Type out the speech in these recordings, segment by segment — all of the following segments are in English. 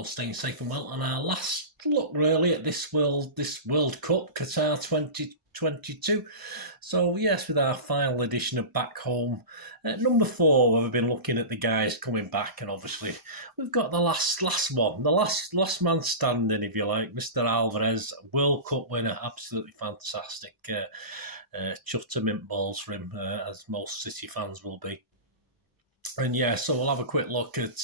all staying safe and well. And our last look really at this World Cup, Qatar 2022. So yes, with our final edition of Back Home, number 4, where we've been looking at the guys coming back, and obviously we've got the last one, the last man standing, if you like, Mr. ALVAREZ, World Cup winner, absolutely fantastic. Chuffed to mint balls for him, as most City fans will be. And yeah, so we'll have a quick look at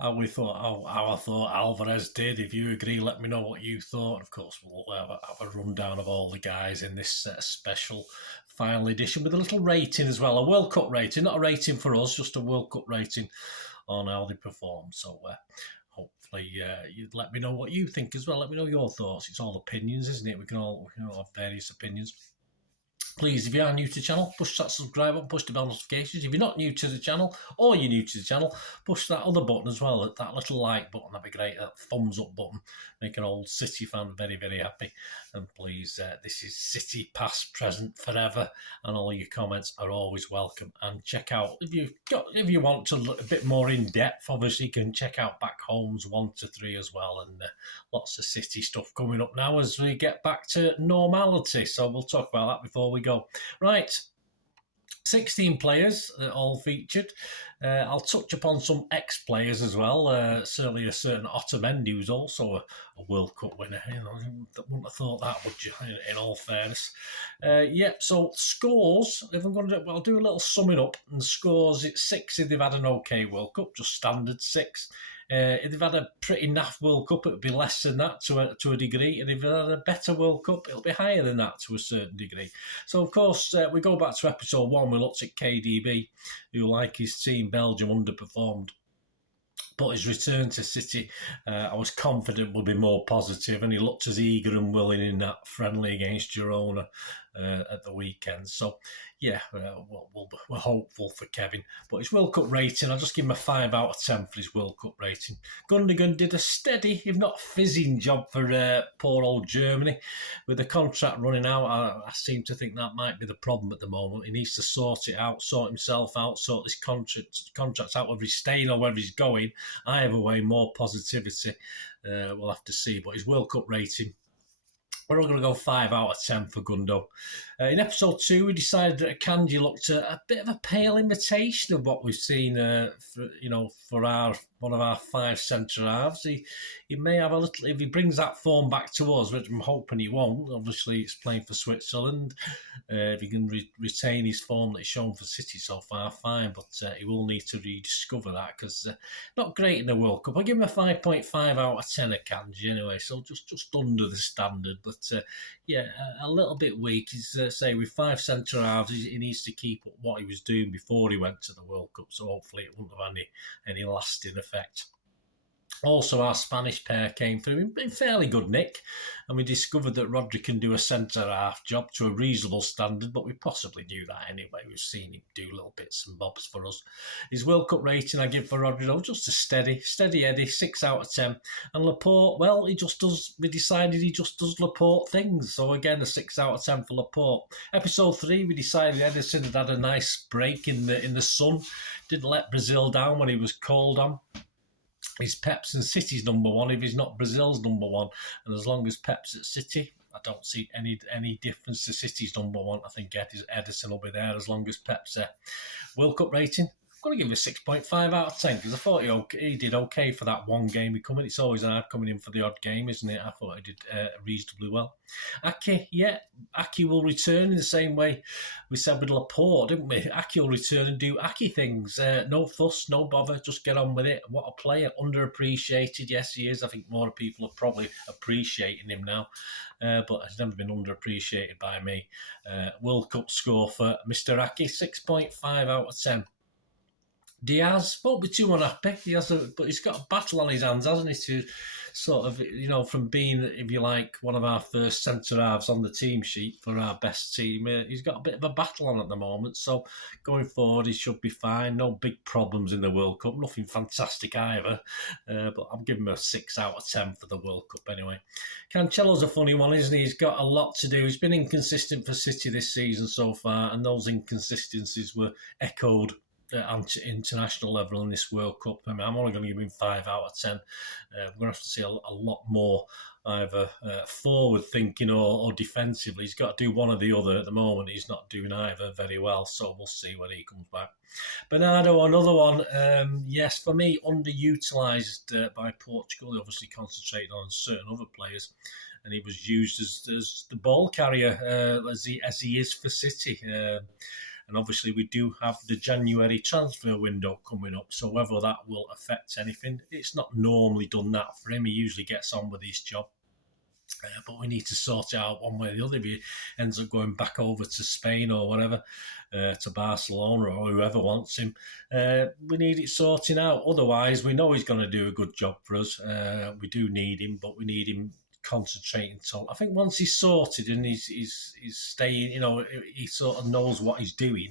how I thought ALVAREZ did. If you agree, let me know what you thought. Of course, we'll have a rundown of all the guys in this special final edition with a little rating as well, a World Cup rating, not a rating for us, just a World Cup rating on how they perform. So hopefully you'd let me know what you think as well. Let me know your thoughts. It's all opinions, isn't it? We can all have various opinions. Please, if you are new to the channel, push that subscribe button, push the bell notifications. If you're not new to the channel, or you're new to the channel, push that other button as well, that little like button, that'd be great, that thumbs up button. Make an old City fan very, very happy. And please, this is City past, present, forever, and all your comments are always welcome. And check out, if you want to look a bit more in depth, obviously you can check out Back Homes 1 to 3 as well, and lots of City stuff coming up now as we get back to normality. So we'll talk about that before we go. Right, 16 players all featured. I'll touch upon some ex-players as well. Certainly a certain MENDY, who's also a World Cup winner. You know, wouldn't have thought that, would you? In all fairness, yeah. So scores. If I'm going to, I'll do a little summing up. And scores, it's 6 if they've had an okay World Cup, just standard 6. If they've had a pretty naff World Cup, it would be less than that to a degree. And if they've had a better World Cup, it'll be higher than that to a certain degree. So, of course, we go back to episode 1. We looked at KDB, who, like his team, Belgium, underperformed. But his return to City, I was confident would be more positive, and he looked as eager and willing in that friendly against Girona at the weekend. So, yeah, we're hopeful for Kevin. But his World Cup rating, I'll just give him a 5 out of 10 for his World Cup rating. Gundogan did a steady, if not fizzing, job for poor old Germany. With the contract running out, I seem to think that might be the problem at the moment. He needs to sort it out, sort himself out, sort this contract out, whether he's staying or whether he's going. Either way, more positivity. We'll have to see. But his World Cup rating, we're all going to go 5 out of 10 for Gundo. In episode 2, we decided that Akanji looked a bit of a pale imitation of what we've seen, for one of our 5 centre halves. He may have a little, if he brings that form back to us, which I'm hoping he won't. Obviously, it's playing for Switzerland. If he can retain his form that he's shown for City so far, fine. But he will need to rediscover that, because not great in the World Cup. I'll give him a 5.5 out of 10 Akanji anyway, so just under the standard. But yeah, a little bit weak. He's say with 5 centre halves, he needs to keep up what he was doing before he went to the World Cup. So hopefully it won't have any lasting effect. Also, our Spanish pair came through in fairly good nick, and we discovered that Rodri can do a centre-half job to a reasonable standard, but we possibly knew that anyway. We've seen him do little bits and bobs for us. His World Cup rating I give for Rodri, though, just a steady Eddie, 6 out of 10. And Laporte, well, we decided he just does Laporte things. So again, a 6 out of 10 for Laporte. Episode 3, we decided Ederson had a nice break in the sun. Didn't let Brazil down when he was called on. He's Pep's and City's number 1 if he's not Brazil's number 1. And as long as Pep's at City, I don't see any difference to City's number 1. I think Ederson will be there as long as Pep's there. World Cup rating, I'm going to give him a 6.5 out of 10, because I thought he did okay for that one game he come in. It's always hard coming in for the odd game, isn't it? I thought he did reasonably well. Aki, yeah, Aki will return in the same way we said with Laporte, didn't we? Aki will return and do Aki things. No fuss, no bother, just get on with it. What a player, underappreciated. Yes, he is. I think more people are probably appreciating him now, but he's never been underappreciated by me. World Cup score for Mr. Aki, 6.5 out of 10. Diaz won't be too unhappy. But he's got a battle on his hands, hasn't he? To sort of, from being, if you like, one of our first centre halves on the team sheet for our best team. He's got a bit of a battle on at the moment. So going forward, he should be fine. No big problems in the World Cup. Nothing fantastic either. But I'm giving him a 6 out of 10 for the World Cup anyway. Cancelo's a funny one, isn't he? He's got a lot to do. He's been inconsistent for City this season so far, and those inconsistencies were echoed international level in this World Cup. I mean, I'm only going to give him 5 out of 10. We're going to have to see a lot more either forward thinking or defensively. He's got to do one or the other. At the moment, he's not doing either very well, so we'll see when he comes back. Bernardo, another one. Yes, for me, underutilised by Portugal. They obviously concentrated on certain other players, and he was used as the ball carrier as he is for City. And obviously, we do have the January transfer window coming up. So whether that will affect anything, it's not normally done that for him. He usually gets on with his job. But we need to sort it out one way or the other. If he ends up going back over to Spain or whatever, to Barcelona or whoever wants him, we need it sorting out. Otherwise, we know he's going to do a good job for us. We do need him, but we need him concentrating. So I think once he's sorted and he's staying, he sort of knows what he's doing,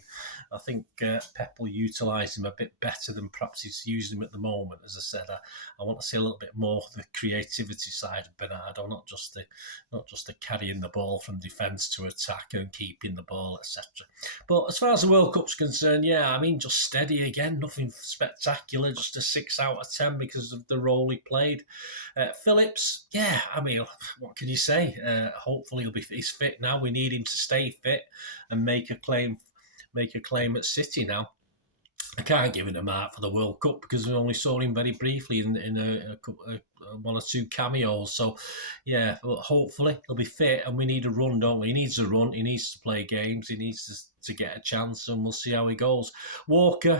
I think Pep will utilise him a bit better than perhaps he's using him at the moment. As I said, I want to see a little bit more of the creativity side of Bernardo, not just the carrying the ball from defence to attack and keeping the ball, etc. But as far as the World Cup's concerned, yeah, I mean, just steady again, nothing spectacular, just a 6 out of 10 because of the role he played. Phillips, yeah, I mean, what can you say? Hopefully he's fit now. We need him to stay fit and make a claim at City now. I can't give him a mark for the World Cup because we only saw him very briefly in one or two cameos. So, yeah, but hopefully he'll be fit, and we need a run, don't we? He needs a run. He needs to play games. He needs to get a chance, and we'll see how he goes. Walker,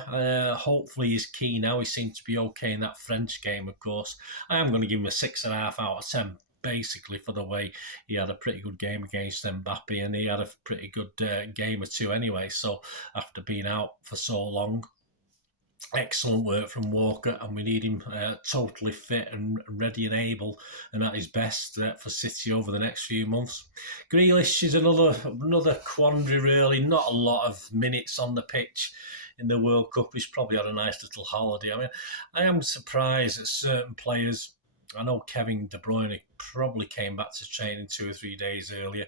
hopefully he's key now. He seemed to be okay in that French game, of course. I am going to give him a 6.5 out of 10. Basically, for the way he had a pretty good game against Mbappe, and he had a pretty good game or two anyway. So after being out for so long, excellent work from Walker, and we need him totally fit and ready and able and at his best for City over the next few months. Grealish is another quandary, really. Not a lot of minutes on the pitch in the World Cup. He's probably had a nice little holiday. I mean, I am surprised at certain players. I know Kevin De Bruyne probably came back to training 2 or 3 days earlier.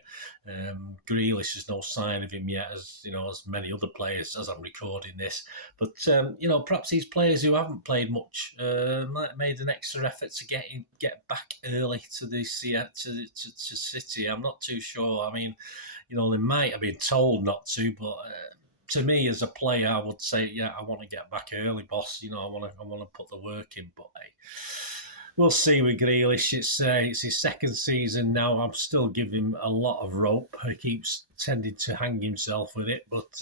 Grealish, there's no sign of him yet, as many other players as I'm recording this. But perhaps these players who haven't played much might have made an extra effort to get back early to the to City. I'm not too sure. I mean, they might have been told not to, but. To me, as a player, I would say, yeah, I want to get back early, boss. I want to put the work in, but hey. We'll see with Grealish. It's his second season now. I'm still giving him a lot of rope. He keeps tending to hang himself with it, but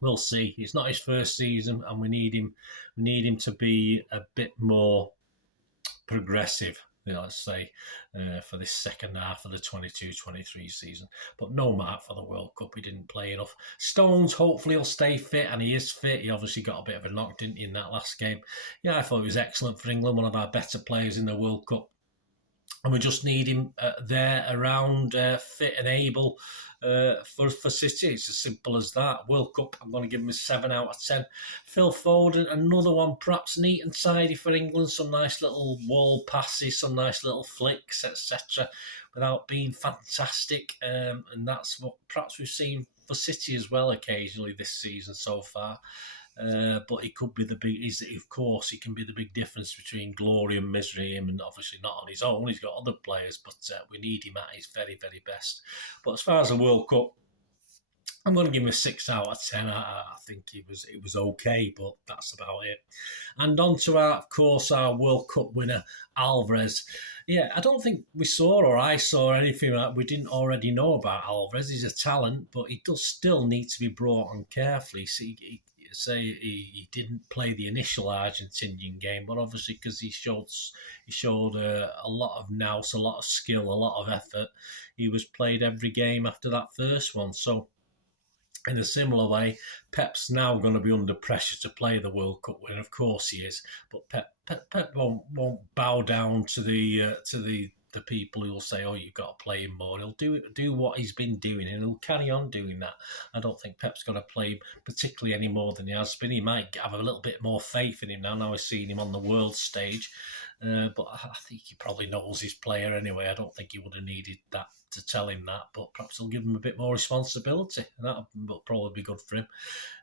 we'll see. It's not his first season, and we need him. We need him to be a bit more progressive, let's say, for this second half of the 22-23 season. But no mark for the World Cup. He didn't play enough. Stones, hopefully he'll stay fit, and he is fit. He obviously got a bit of a knock, didn't he, in that last game? Yeah, I thought he was excellent for England, one of our better players in the World Cup. And we just need him there around, fit and able for City. It's as simple as that. World Cup, I'm going to give him a 7 out of 10. Phil Foden, another one, perhaps neat and tidy for England. Some nice little wall passes, some nice little flicks, etc. without being fantastic. And that's what perhaps we've seen for City as well occasionally this season so far. But he could be of course, he can be the big difference between glory and misery. And obviously not on his own, he's got other players, but we need him at his very, very best. But as far as the World Cup, I'm going to give him a 6 out of 10. I think it was okay, but that's about it. And on to our World Cup winner, ALVAREZ. Yeah, I don't think we saw or I saw anything that we didn't already know about ALVAREZ. He's a talent, but he does still need to be brought on carefully. He didn't play the initial Argentinian game, but obviously because he showed a lot of nous, a lot of skill, a lot of effort. He was played every game after that first one. So in a similar way, Pep's now going to be under pressure to play the World Cup win. Of course he is, but Pep won't bow down to the people who will say, "Oh, you've got to play him more." He'll do what he's been doing, and he'll carry on doing that. I don't think Pep's going to play him particularly any more than he has been. He might have a little bit more faith in him now. Now he's seen him on the world stage, But I think he probably knows his player anyway. I don't think he would have needed that to tell him that, but perhaps he'll give him a bit more responsibility, and that'll probably be good for him.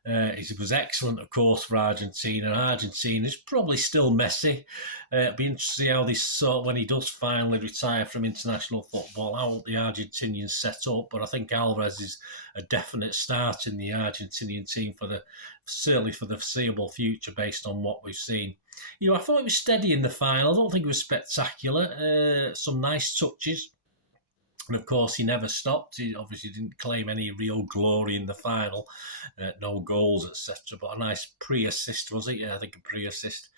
He was excellent, of course, for Argentina. Argentina is probably still messy. It'll be interesting to see how this sort, when he does finally retire from international football, how the Argentinians set up. But I think Alvarez is a definite start in the Argentinian team certainly for the foreseeable future, based on what we've seen. I thought it was steady in the final. I don't think it was spectacular. Some nice touches. And of course, he never stopped. He obviously didn't claim any real glory in the final, no goals, etc. But a nice pre-assist, was it? Yeah, I think a pre-assist.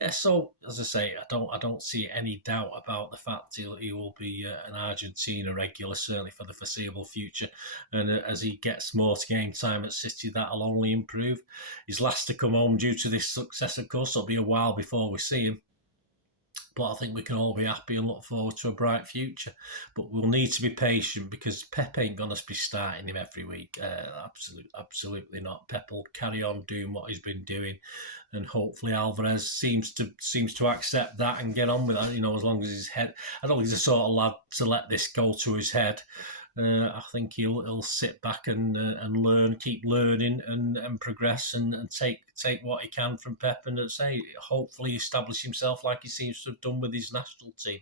Yeah, so as I say, I don't see any doubt about the fact he will be an Argentina regular, certainly for the foreseeable future. And as he gets more game time at City, that'll only improve. He's last to come home due to this success, of course. It'll be a while before we see him. But I think we can all be happy and look forward to a bright future. But we'll need to be patient, because Pep ain't going to be starting him every week. Absolutely not. Pep will carry on doing what he's been doing, and hopefully Alvarez seems to accept that and get on with that. As long as his head. I don't think he's the sort of lad to let this go to his head. I think he'll sit back and learn, keep learning and progress and take what he can from Pep, and hopefully establish himself like he seems to have done with his national team.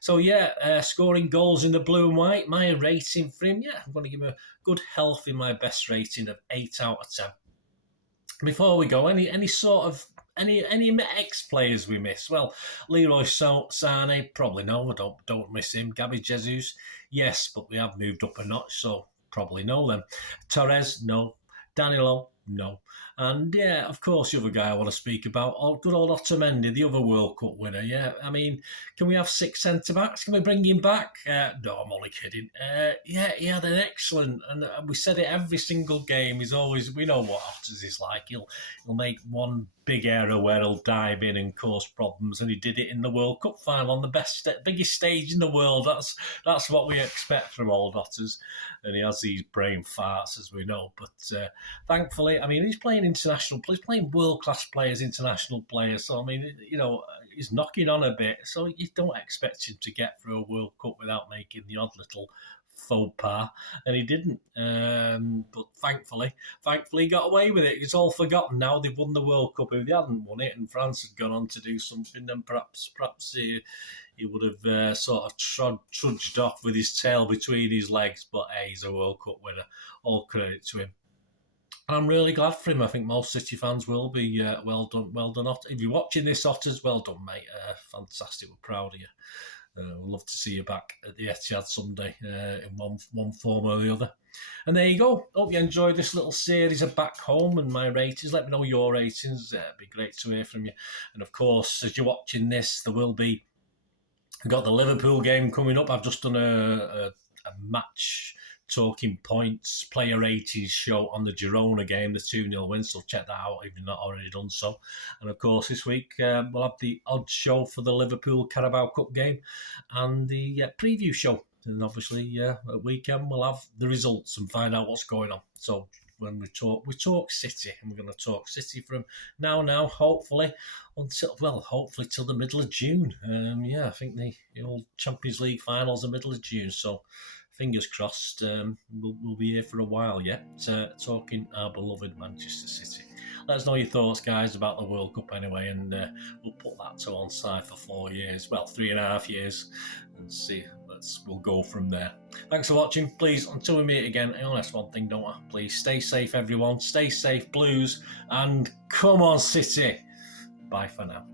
So scoring goals in the blue and white. My rating for him, I'm going to give him a good health in my best rating of 8 out of 10. Before we go, any ex-players we miss? Well, Leroy Sané, probably no, I don't miss him. Gabby Jesus, yes, but we have moved up a notch, so probably know them. Torres, no. Danilo, no. And of course, the other guy I want to speak about, good old Otamendi, the other World Cup winner. Yeah, I mean, can we have 6 centre-backs? Can we bring him back? No, I'm only kidding. He had an excellent, and we said it every single game. We know what Otters is like. He'll make one big error where he'll dive in and cause problems, and he did it in the World Cup final on the biggest stage in the world. That's what we expect from old Otters, and he has these brain farts, as we know. But thankfully, I mean, he's playing world-class players, international players. So I mean, he's knocking on a bit. So you don't expect him to get through a World Cup without making the odd little faux pas, and he didn't. But thankfully, he got away with it. It's all forgotten now. They've won the World Cup. If they hadn't won it, and France had gone on to do something, then perhaps he would have sort of trudged off with his tail between his legs. But he's a World Cup winner. All credit to him. And I'm really glad for him. I think most City fans will be. Well done, Otter. If you're watching this, Otters, well done, mate. Fantastic. We're proud of you. We'd love to see you back at the Etihad someday in one form or the other. And there you go. Hope you enjoyed this little series of Back Home and my ratings. Let me know your ratings. It'd be great to hear from you. And of course, as you're watching this, there will be. We've got the Liverpool game coming up. I've just done a match talking points player ratings show on the Girona game, the 2-0 win, so check that out if you've not already done so. And of course this week we'll have the odds show for the Liverpool Carabao Cup game and the preview show, and obviously at weekend we'll have the results and find out what's going on. So when we talk City, and we're going to talk City from now hopefully till the middle of June. I think the old Champions League finals are middle of June, so fingers crossed, we'll be here for a while yet, talking our beloved Manchester City. Let us know your thoughts, guys, about the World Cup anyway, and we'll put that to one side for 4 years, well, 3.5 years, and see. We'll go from there. Thanks for watching. Please, until we meet again, I only ask one thing, don't I? Please stay safe, everyone. Stay safe, Blues, and come on, City. Bye for now.